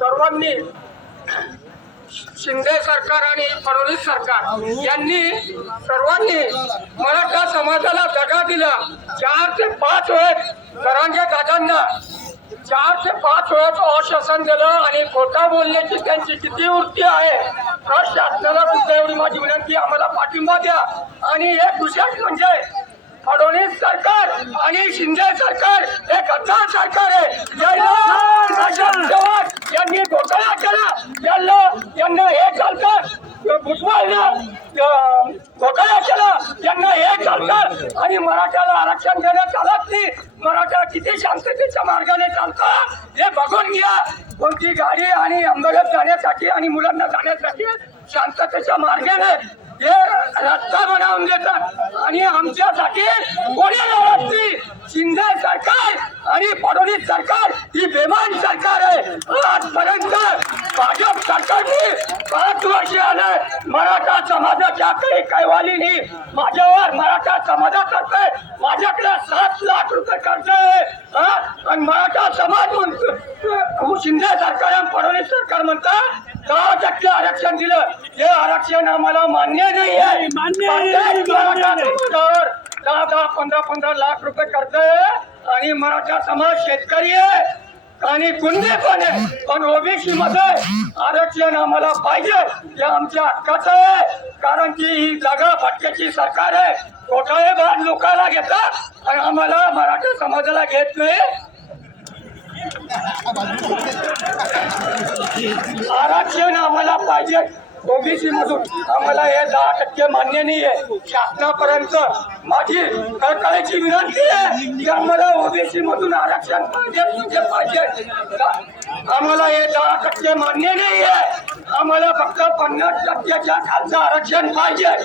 सर्वांनी शिंदे सरकार आणि फडणवीस सरकार यांनी सर्वांनी मराठा समाजाला दगा दिला. चार ते पाच वेळेस सरांच्या दादांना चार ते पाच वेळेस अशासन दिलं आणि खोटा बोलण्याची त्यांची किती वृत्ती आहे तर शासनाला सुद्धा एवढी माझी विनंती आम्हाला पाठिंबा द्या. आणि एक विशेष म्हणजे फडणवीस सरकार आणि शिंदे सरकार हे गद्दार सरकार आहे यांना अशोक चव्हाण यांनी केला यांना यांना हे चालतात भुजबळनं घोटाळा केला यांना हे चालतात आणि मराठ्याला आरक्षण देण्यात चालत नाही. मराठा किती शांततेच्या मार्गाने चालतो हे बघून घ्या. कोणती गाडी आणि अंबरनाथ जाण्यासाठी आणि मुलांना जाण्यासाठी शांततेच्या मार्गाने हे रस्ता बनवून देतात. आणि आमच्यासाठी कोणी लढत नाही. शिंदे सरकार आणि फडणवीस सरकार ही बेमान सरकार आहे आजपर्यंत भाजप सरकारने आले. मराठा समाजाच्या काही कैवालीनी माझ्यावर मराठा समाजातर्फे माझ्याकडे सात लाख रुपये कर्ज आहे. हा? आणि मराठा समाज म्हणतो शिंदे सरकार आणि फडणवीस सरकार म्हणतात दहा टक्के आरक्षण दिलं. हे आरक्षण आम्हाला मान्य नाही आहे. दहा दहा पंधरा पंधरा लाख रुपये कर्ज आहे. आणि मराठा समाज शेतकरी आहे. आणि कुंदे पण आहे पण ओबीसी मध्ये आरक्षण आम्हाला पाहिजे हे आमच्या हक्काचं आहे. कारण की ही जागा फटक्याची सरकार आहे. घोटाळे भाग लोकांना घेतात आणि आम्हाला मराठा समाजाला घेत नाही. आरक्षण आम्हाला पाहिजे. ओबीसी मधून आम्हाला हे दहा टक्के मान्य नाही आहे शासनापर्यंत माझी कळकळीची विनंती आहे की आम्हाला ओबीसी मधून आरक्षण पाहिजे म्हणजे पाहिजे. आम्हाला हे दहा टक्के मान्य नाही आहे आम्हाला फक्त पन्नास टक्क्याच्या खालचं आरक्षण पाहिजे.